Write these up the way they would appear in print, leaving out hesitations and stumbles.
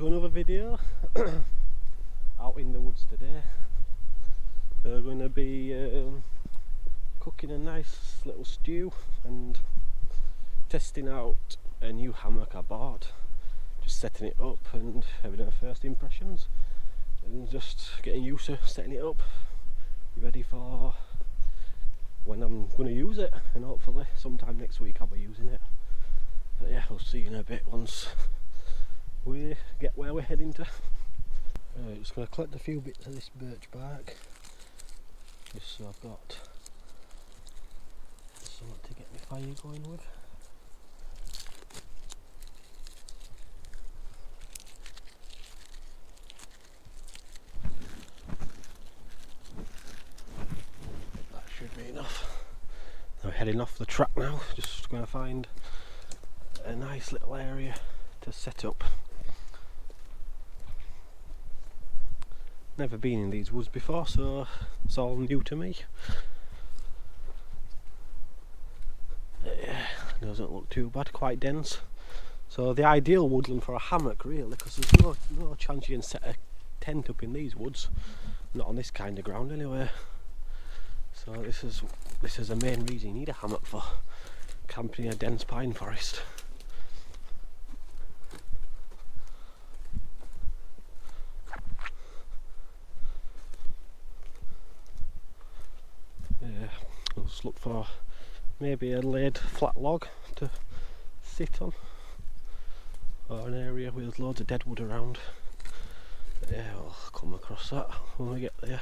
to another video. Out in the woods today. We're going to be cooking a nice little stew and testing out a new hammock I bought. Just setting it up and having our first impressions and just getting used to setting it up, ready for when I'm going to use it, and hopefully sometime next week I'll be using it. But yeah, we'll see you in a bit once we get where we're heading to. Just going to collect a few bits of this birch bark, just so I've got something to get my fire going with. That should be enough. We're heading off the track now, just going to find a nice little area to set up. Never been in these woods before, so it's all new to me. Yeah, doesn't look too bad, quite dense. So the ideal woodland for a hammock really, because there's no chance you can set a tent up in these woods, not on this kind of ground anyway. So this is the main reason you need a hammock for, camping in a dense pine forest. Yeah, I'll just look for maybe a laid flat log to sit on, or an area with loads of dead wood around. But yeah, I'll come across that when we get there.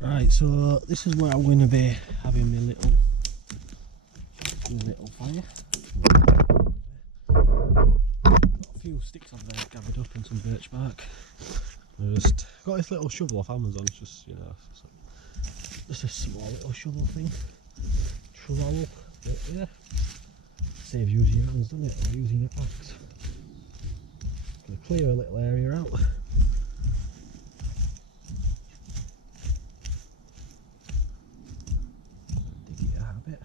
Right, so this is where I'm going to be having my little fire. Got a few sticks I've gathered up and some birch bark. I just got this little shovel off Amazon. It's just, you know, just a small little shovel thing. Trowel, but yeah, saves using your hands, doesn't it, or using your axe. Gonna clear a little area out. Dig it out a bit.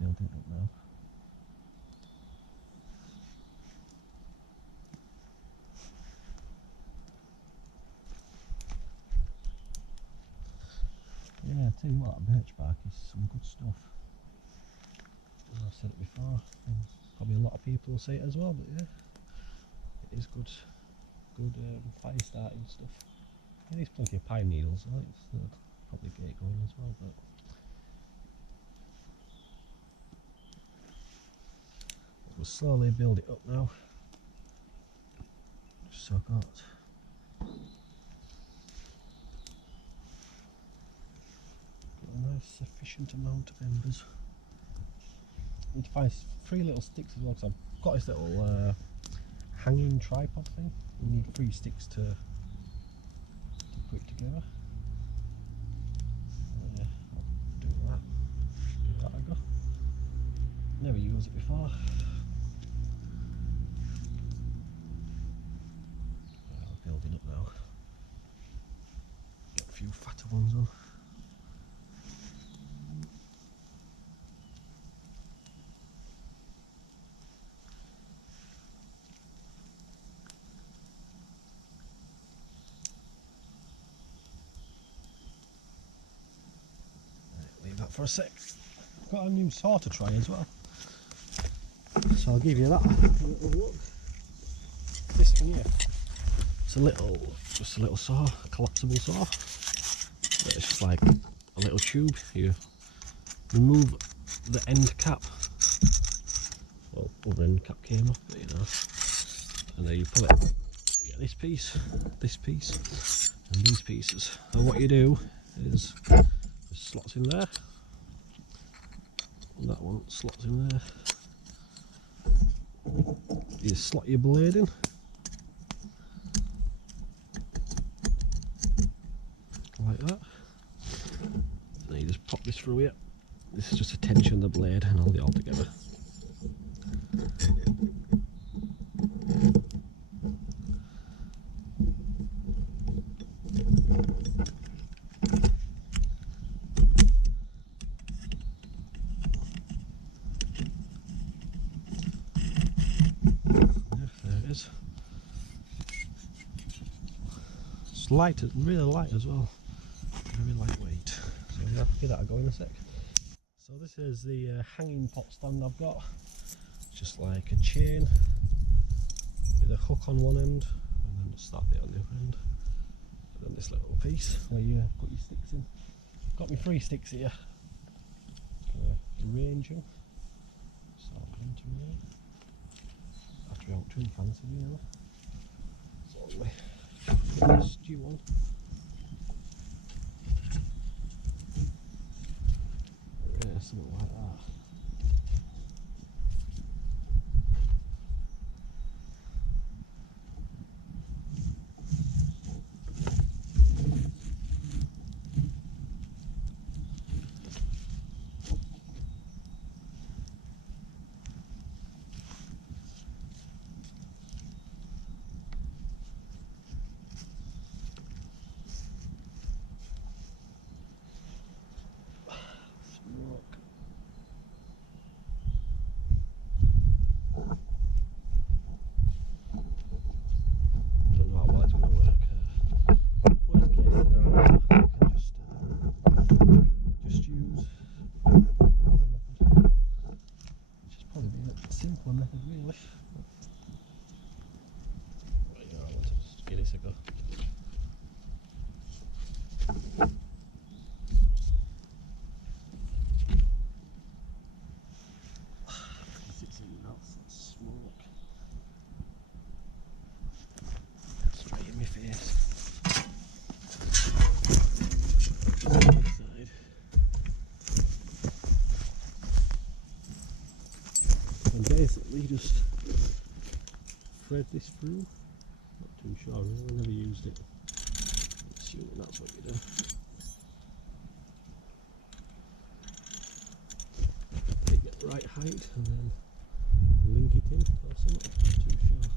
Building it up now. Yeah, I tell you what, birch bark is some good stuff. As I've said it before, and probably a lot of people will say it as well, but yeah, it is good fire starting stuff. Yeah, there's plenty of pine needles, so it's probably get it going as well, but we'll slowly build it up now. So I've got a nice sufficient amount of embers. I need to find 3 little sticks as well, because I've got this little hanging tripod thing. You need 3 sticks to put it together. Yeah, I'll do that. Give that a go. Never used it before. Building up now. Get a few fatter ones on. Right, leave that for a sec. Got a new saw to try as well, so I'll give you that a little look. This one here. It's just a little saw, a collapsible saw. But it's just like a little tube. You remove the end cap. Well, other end cap came off, but you know. And then you pull it. You get this piece, and these pieces. And what you do is there's slots in there. That one slots in there. You slot your blade in. Like that. Then you just pop this through here. This is just a tension of the blade and hold it all together. It's light, really light as well, very lightweight. So yeah, give that a go in a sec. So this is the hanging pot stand I've got. It's just like a chain with a hook on one end and then just that bit on the other end. And then this little piece where you put your sticks in. Got me 3 sticks here. Arrange them. So into here. After we aren't too fancy really. So we stew on. Yeah, something like that. Simpler method really. Right, yeah, I want to just give this a go. It's in now, that's smoke. Straight in my face. Side. And basically just thread this through. Not too sure, I've never used it. I'm assuming that's what you do. Take it the right height and then link it in or something. I'm not too sure.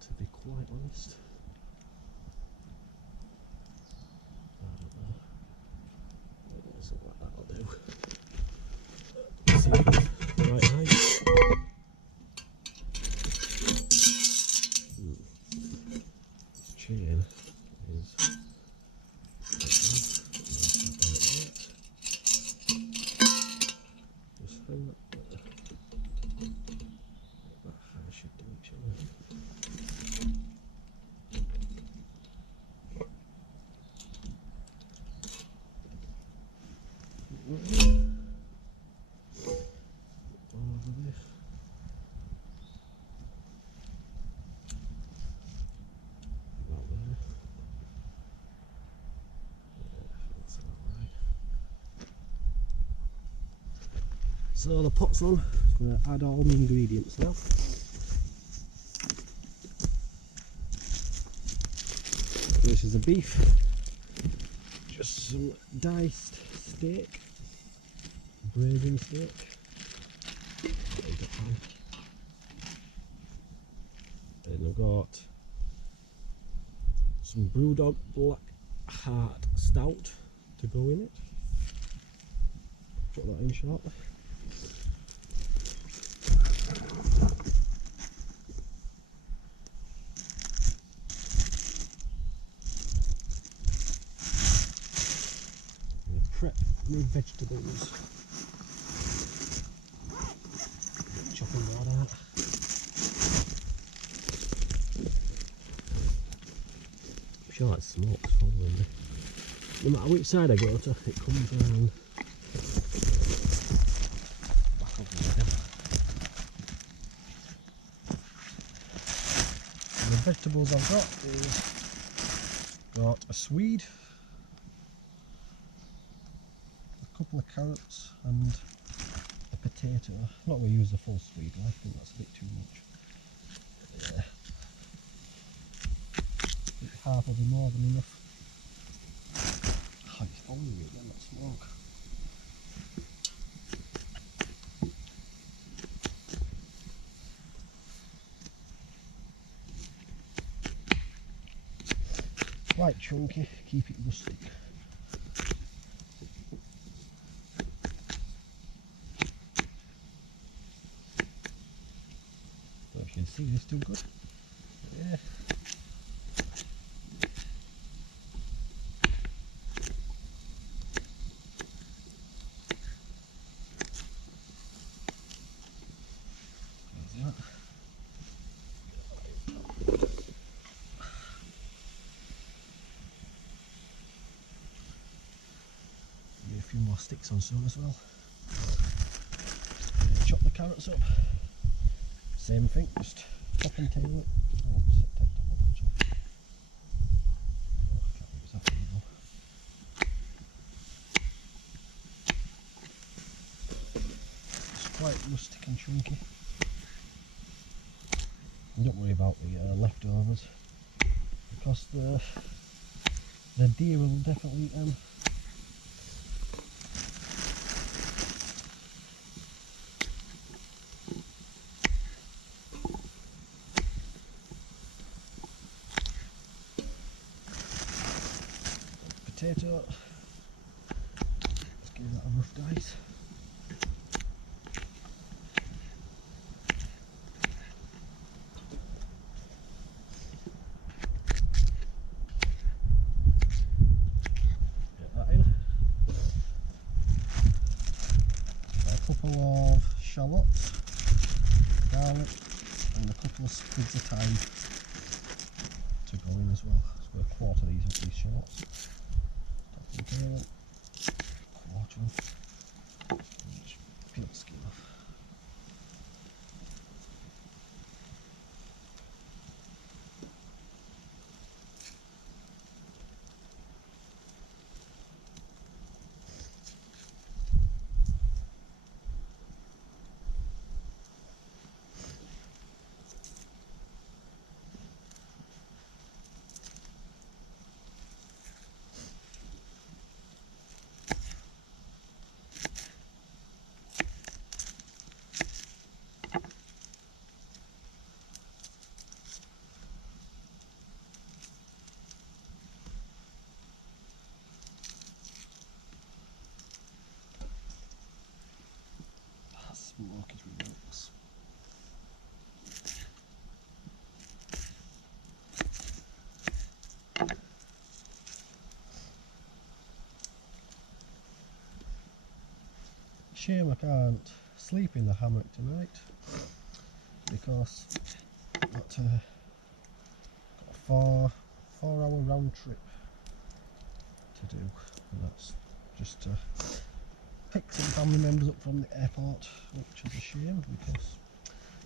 To be quite honest. I don't know. Something like that I'll do. See, the right height. Chain is just hang that there. About how I should do it, shall I? Over this. About there. That's about right. So the pot's on. Just going to add all the ingredients now. This is the beef. Just some diced steak. Braising steak. And I've got some Brewdog Black Heart Stout to go in it. Put that in shortly. I'm going to prep my vegetables. Chopping that out. I'm sure it's smoked following. No matter which side I go to, it comes round back over there. And the vegetables I've got is a Swede, couple of carrots and a potato. Not going to use the full sweet, I think that's a bit too much. Yeah. I think half will be more than enough. Oh, it's following me again, that smoke. Quite chunky, keep it rustic. So if you can see, it's too good. Yeah. There's that. Need a few more sticks on soon as well. Chop the carrots up. Same thing, just top and tail it. Oh, set that top up actually. Oh, I can't use that anymore. It's quite rustic and chunky. Don't worry about the leftovers, because the deer will definitely eat them. Potato, let's give that a rough dice. Get that in. A couple of shallots, garlic, and a couple of sprigs of thyme to go in as well. So a quarter of these shallots. Quarter them. Just peel the skin off. Smoke is relentless. Shame I can't sleep in the hammock tonight, because I've got a 4 hour round trip to do, and that's just to pick some family members up from the airport, which is a shame because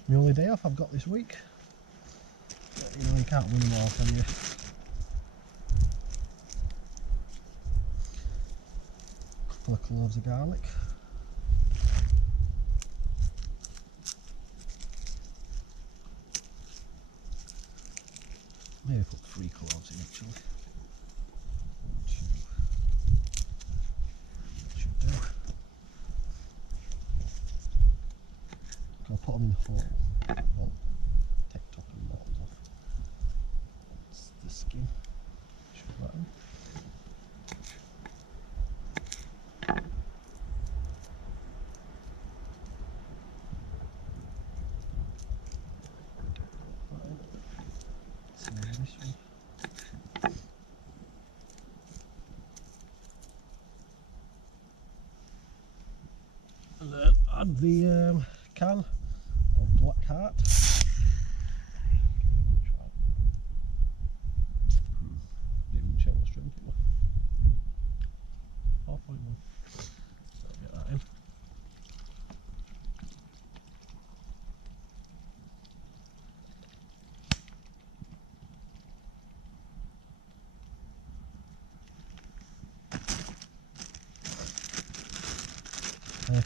the only day off I've got this week. But, you know, you can't win them all, can you? A couple of cloves of garlic. Maybe put 3 cloves in actually. 1, 2. Should do. I'll put them in whole. Well, take top and bottom off. That's the skin. Shove that in. This one. And then add the can of black heart. Didn't show what strength it was. 4.1. So I'll get that in.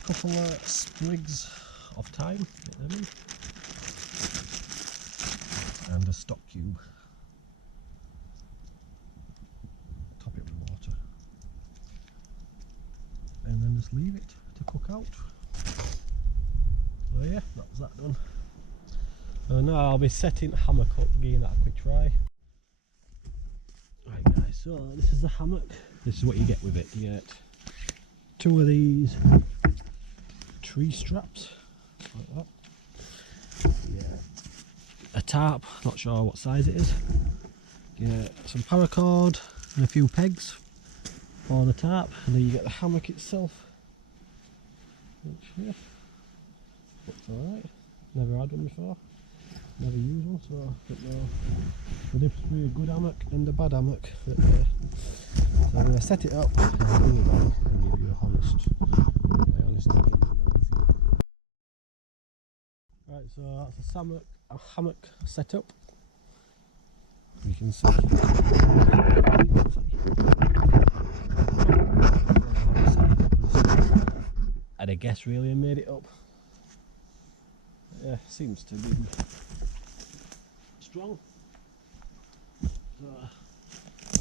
couple of sprigs of thyme, get them in, and a stock cube. Top it with water, and then just leave it to cook out. So yeah, that's that done. So now I'll be setting hammock up, giving that a quick try. Right guys, so this is the hammock. This is what you get with it. You get 2 of these tree straps, like that. Yeah. A tarp, not sure what size it is. Yeah, some paracord and a few pegs for the tarp, and then you get the hammock itself. Which, yeah, looks alright. Never had one before. Never used one, so I don't know the difference between a good hammock and a bad hammock. But, so I'm going to set it up and bring it back and give you my honest opinion. Right, so that's a hammock set up. You can see. I'd have guessed really and made it up. Yeah, seems to be strong. So I'll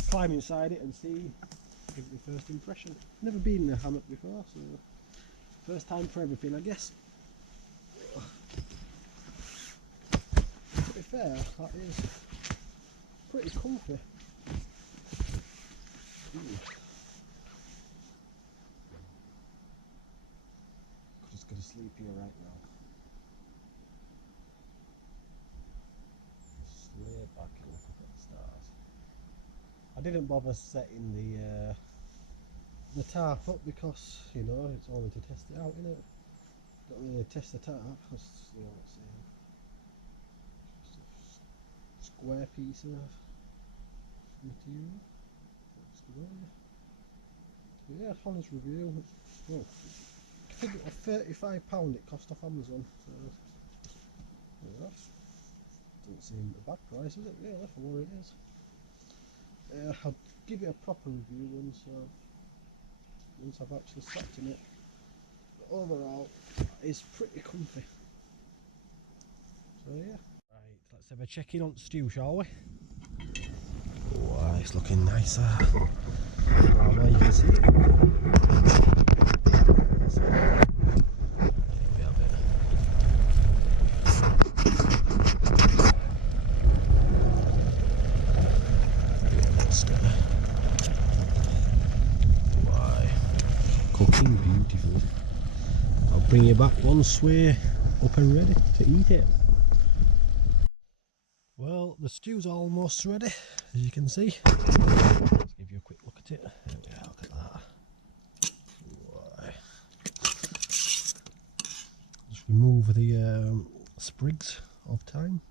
climb inside it and see, give it the first impression. Never been in a hammock before, so first time for everything, I guess. To be fair, that is pretty comfy. Just gonna sleep here right now. Lay back and look up at the stars. I didn't bother setting the tarp up because, you know, it's only to test it out, innit? Don't really test the tarp, that's, you know what I'm saying. Just a square piece of material. That's the way. But yeah, honest review. Well, I think it was £35 it cost off Amazon. So yeah, doesn't seem a bad price, is it? Really, for what it is. I'll give it a proper review once I've actually slept in it. But overall, it's pretty comfy. So yeah. Right, let's have a check in on stew, shall we? Oh, it's looking nicer. Well, you can see it. Cooking beautiful. I'll bring you back once we're up and ready to eat it. Well, the stew's almost ready, as you can see. Let's give you a quick look at it. Yeah, look at that. Why. Just remove the sprigs of thyme.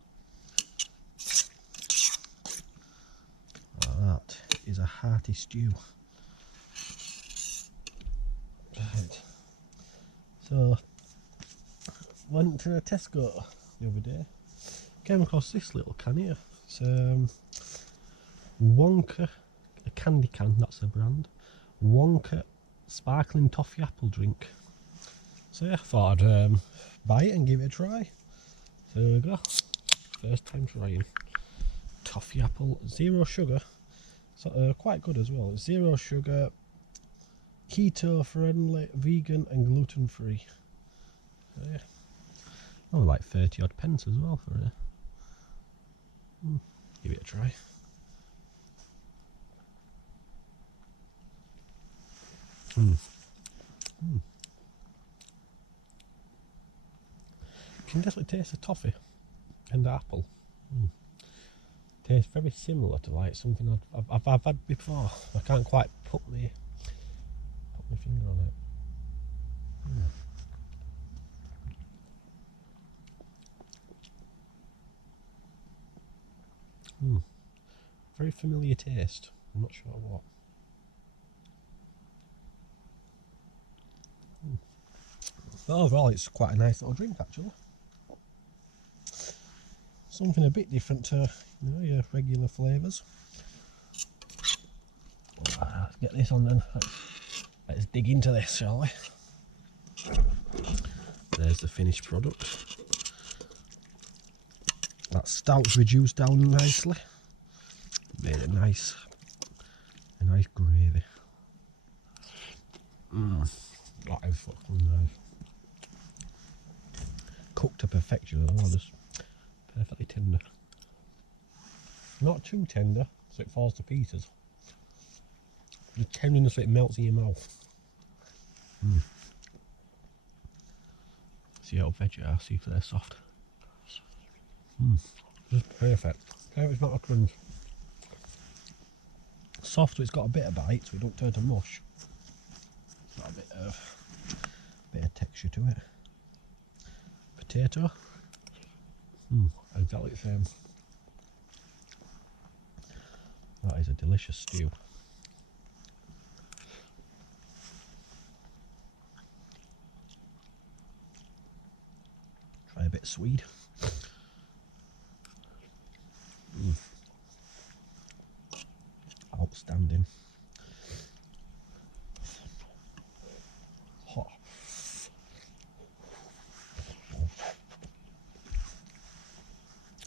That is a hearty stew. Right. So, went to Tesco the other day, came across this little can here. It's Wonka, a candy can, that's the brand. Wonka sparkling toffee apple drink. So yeah, I thought I'd buy it and give it a try. So there we go, first time trying. Toffee apple, 0 sugar, so quite good as well. 0 sugar, keto friendly, vegan and gluten free. So yeah, oh, like 30 odd pence as well for it. Give it a try. You can definitely taste the toffee and the apple. Tastes very similar to like something I've had before. I can't quite put my finger on it. Very familiar taste. I'm not sure what. But overall, it's quite a nice little drink actually. Something a bit different to, you know, your regular flavours. Let's get this on then. Let's dig into this, shall we? There's the finished product. That stout's reduced down nicely. Made it nice. A nice gravy. That is fucking nice. Cooked to perfection as well, just perfectly tender. Not too tender, so it falls to pieces. The tenderness so it melts in your mouth. See how veggie are, see if they're soft. Just perfect. Perfect amount of crunch. Soft, so it's got a bit of bite, so it don't turn to mush. It's got a bit of texture to it. Potato. Exactly the same. That is a delicious stew. Try a bit of swede. Outstanding. Hot.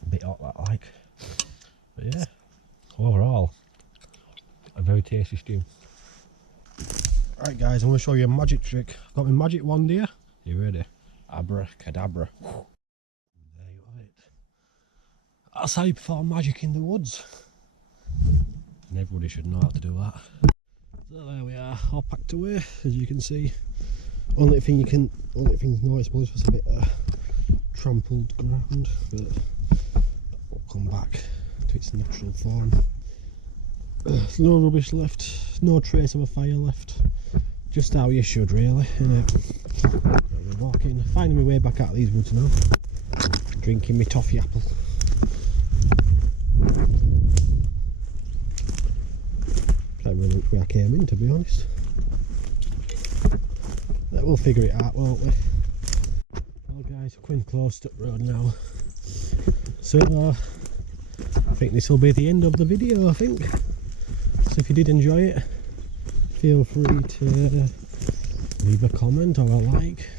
A bit hot that like. But yeah, overall, a very tasty stew. Right guys, I'm going to show you a magic trick. I've got my magic wand here. You ready? Abracadabra. There you have it. That's how you perform magic in the woods. And everybody should know how to do that. So there we are, all packed away, as you can see. Only thing noticeable is just a bit of trampled ground, but will come back to its natural form. No rubbish left, no trace of a fire left. Just how you should really, innit? We're walking, finding my way back out of these woods now. Drinking my toffee apple. I don't remember which way I came in, to be honest. But we'll figure it out, won't we? Well guys, we're coming close to the road now. So I think this will be the end of the video, I think. So if you did enjoy it, feel free to leave a comment or a like.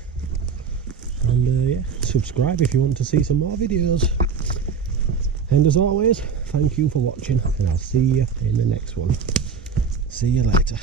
And yeah, subscribe if you want to see some more videos. And as always, thank you for watching, and I'll see you in the next one. See you later.